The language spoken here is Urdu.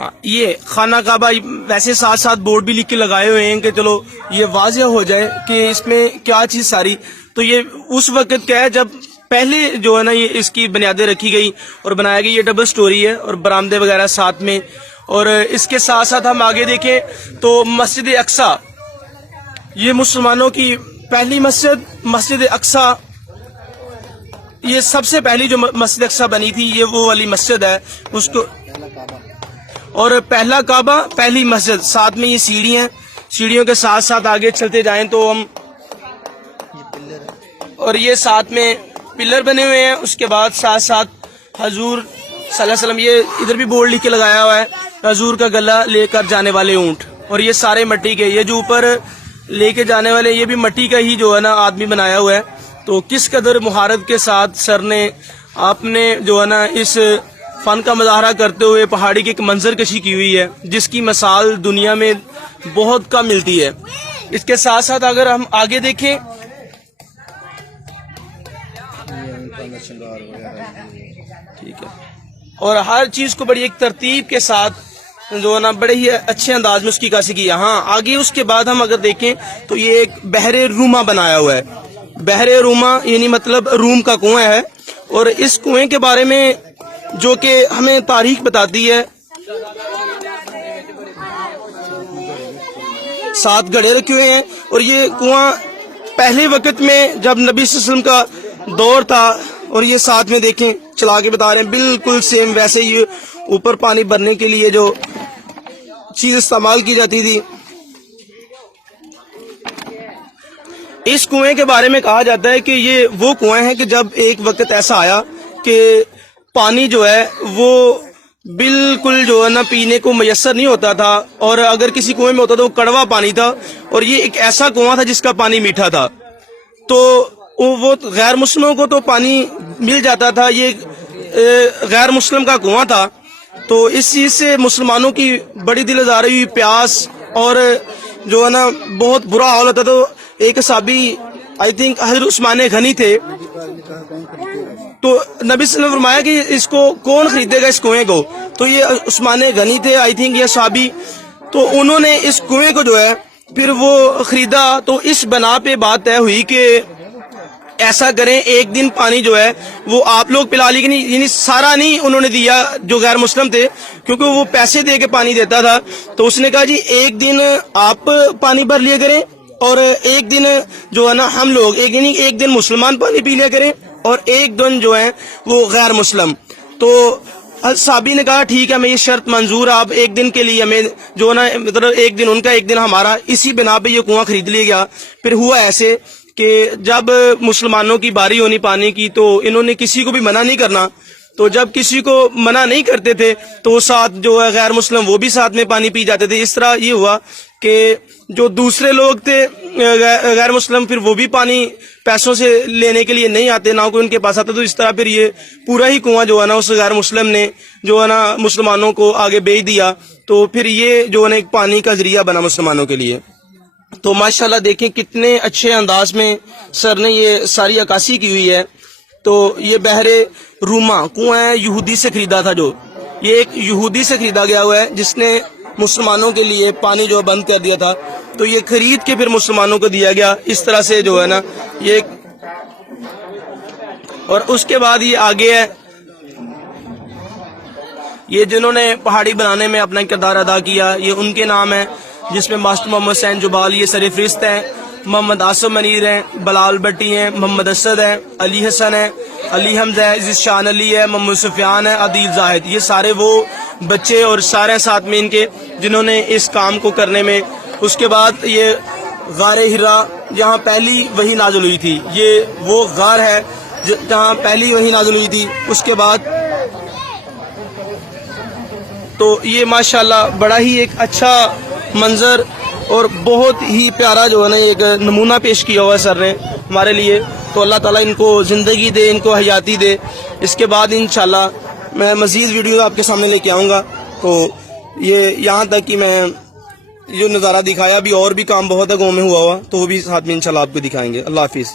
ہاں یہ خانہ کعبہ ویسے ساتھ ساتھ بورڈ بھی لکھ کے لگائے ہوئے ہیں کہ چلو یہ واضح ہو جائے کہ اس میں کیا چیز ساری. تو یہ اس وقت کیا ہے جب پہلے جو ہے نا یہ اس کی بنیادیں رکھی گئی اور بنایا گئی. یہ ڈبل سٹوری ہے اور برآمدے وغیرہ ساتھ میں. اور اس کے ساتھ ساتھ ہم آگے دیکھیں تو مسجد اقصی، یہ مسلمانوں کی پہلی مسجد اقصی، یہ سب سے پہلی جو مسجد اقصی بنی تھی یہ وہ والی مسجد ہے اس کو. اور پہلا کعبہ پہلی مسجد، ساتھ میں یہ سیڑھی ہیں، سیڑھیوں کے ساتھ ساتھ آگے چلتے جائیں تو ہم، اور یہ ساتھ میں پلر بنے ہوئے ہیں. اس کے بعد ساتھ ساتھ حضور صلی اللہ علیہ وسلم، یہ ادھر بھی بورڈ لکھ کے لگایا ہوا ہے حضور کا گلہ لے کر جانے والے اونٹ. اور یہ سارے مٹی کے، یہ جو اوپر لے کے جانے والے یہ بھی مٹی کا ہی جو ہے نا آدمی بنایا ہوا ہے. تو کس قدر مہارت کے ساتھ سر نے آپ نے جو ہے نا اس فن کا مظاہرہ کرتے ہوئے پہاڑی کی ایک منظر کشی کی ہوئی ہے جس کی مثال دنیا میں بہت کم ملتی ہے. اس کے ساتھ ساتھ اگر ہم آگے دیکھیں ٹھیک ہے، اور ہر چیز کو بڑی ایک ترتیب کے ساتھ جو ہے نا بڑے ہی اچھے انداز میں اس کی عکاسی کی ہے. ہاں آگے اس کے بعد ہم اگر دیکھیں تو یہ ایک بحر روما بنایا ہوا ہے. بحر روما یعنی مطلب روم کا کنواں ہے. اور اس کنویں کے بارے میں جو کہ ہمیں تاریخ بتاتی ہے، 7 گڑھے رکھے ہوئے ہیں. اور یہ کنواں پہلے وقت میں جب نبی صلی اللہ علیہ وسلم کا دور تھا، اور یہ ساتھ میں دیکھیں چلا کے بتا رہے ہیں بالکل سیم ویسے ہی اوپر پانی بھرنے کے لیے جو چیز استعمال کی جاتی تھی. اس کنویں کے بارے میں کہا جاتا ہے کہ یہ وہ کنواں ہے کہ جب ایک وقت ایسا آیا کہ پانی جو ہے وہ بالکل جو ہے نا پینے کو میسر نہیں ہوتا تھا، اور اگر کسی کنویں میں ہوتا تو وہ کڑوا پانی تھا. اور یہ ایک ایسا کنواں تھا جس کا پانی میٹھا تھا. تو وہ غیر مسلموں کو تو پانی مل جاتا تھا، یہ غیر مسلم کا کنواں تھا. تو اس چیز سے مسلمانوں کی بڑی دل آزاری ہوئی، پیاس اور جو ہے نا بہت برا حال ہوتا. تو ایک صحابی آئی تھنک حضرت عثمان غنی تھے، تو نبی صلی اللہ علیہ وسلم نے فرمایا کہ اس کو کون خریدے گا اس کنویں کو. تو یہ عثمان غنی تھے آئی تھنک یہ صحابی. تو انہوں نے اس کنویں کو جو ہے پھر وہ خریدا. تو اس بنا پہ بات طے ہوئی کہ ایسا کریں ایک دن پانی جو ہے وہ آپ لوگ پلا لیجیے، یعنی سارا نہیں انہوں نے دیا جو غیر مسلم تھے، کیونکہ وہ پیسے دے کے پانی دیتا تھا. تو اس نے کہا جی ایک دن آپ پانی بھر لیا کریں اور ایک دن جو ہے نا ہم لوگ، ایک دن مسلمان پانی پی لیا کریں اور ایک دن جو ہے وہ غیر مسلم. تو صحابی نے کہا ٹھیک ہے ہمیں یہ شرط منظور، آپ ایک دن کے لیے ہمیں جو ہے نا مطلب ایک دن ان کا ایک دن ہمارا. اسی بنا پہ یہ کنواں خرید لیا گیا. پھر ہوا ایسے کہ جب مسلمانوں کی باری ہونی پانی کی تو انہوں نے کسی کو بھی منع نہیں کرنا. تو جب کسی کو منع نہیں کرتے تھے تو وہ ساتھ جو ہے غیر مسلم وہ بھی ساتھ میں پانی پی جاتے تھے. اس طرح یہ ہوا کہ جو دوسرے لوگ تھے غیر مسلم پھر وہ بھی پانی پیسوں سے لینے کے لیے نہیں آتے، نہ کوئی ان کے پاس آتا. تو اس طرح پھر یہ پورا ہی کنواں جو ہے نا اس غیر مسلم نے جو ہے نا مسلمانوں کو آگے بیچ دیا. تو پھر یہ جو ہے نا ایک پانی کا ذریعہ بنا مسلمانوں کے لیے. تو ماشاءاللہ دیکھیں کتنے اچھے انداز میں سر نے یہ ساری عکاسی کی ہوئی ہے. تو یہ بحر روما کنواں ہے، یہودی سے خریدا تھا، جو یہ ایک یہودی سے خریدا گیا ہوا ہے جس نے مسلمانوں کے لیے پانی جو بند کر دیا تھا. تو یہ خرید کے پھر مسلمانوں کو دیا گیا. اس طرح سے جو ہے نا یہ، اور اس کے بعد یہ آگے ہے یہ جنہوں نے پہاڑی بنانے میں اپنا کردار ادا کیا، یہ ان کے نام ہیں جس میں ماسٹر محمد حسین جبال یہ سر فہرست ہیں، محمد آصف منیر ہیں، بلال بٹی ہیں، محمد اسد ہیں، علی حسن ہیں، علی حمزہ ہے، ذیشان علی ہے، محمد سفیان ہے، عدیل زاہد. یہ سارے وہ بچے اور سارے ساتھ میں ان کے جنہوں نے اس کام کو کرنے میں. اس کے بعد یہ غار ہرا جہاں پہلی وحی نازل ہوئی تھی، یہ وہ غار ہے جہاں پہلی وحی نازل ہوئی تھی. اس کے بعد تو یہ ماشاءاللہ بڑا ہی ایک اچھا منظر اور بہت ہی پیارا جو ہے نا ایک نمونہ پیش کیا ہوا ہے سر نے ہمارے لیے. تو اللہ تعالیٰ ان کو زندگی دے، ان کو حیاتی دے. اس کے بعد انشاءاللہ میں مزید ویڈیو آپ کے سامنے لے کے آؤں گا. تو یہ یہاں تک کہ میں جو نظارہ دکھایا، بھی اور بھی کام بہت ہے گاؤں میں ہوا تو وہ بھی ساتھ میں انشاءاللہ آپ کو دکھائیں گے. اللہ حافظ.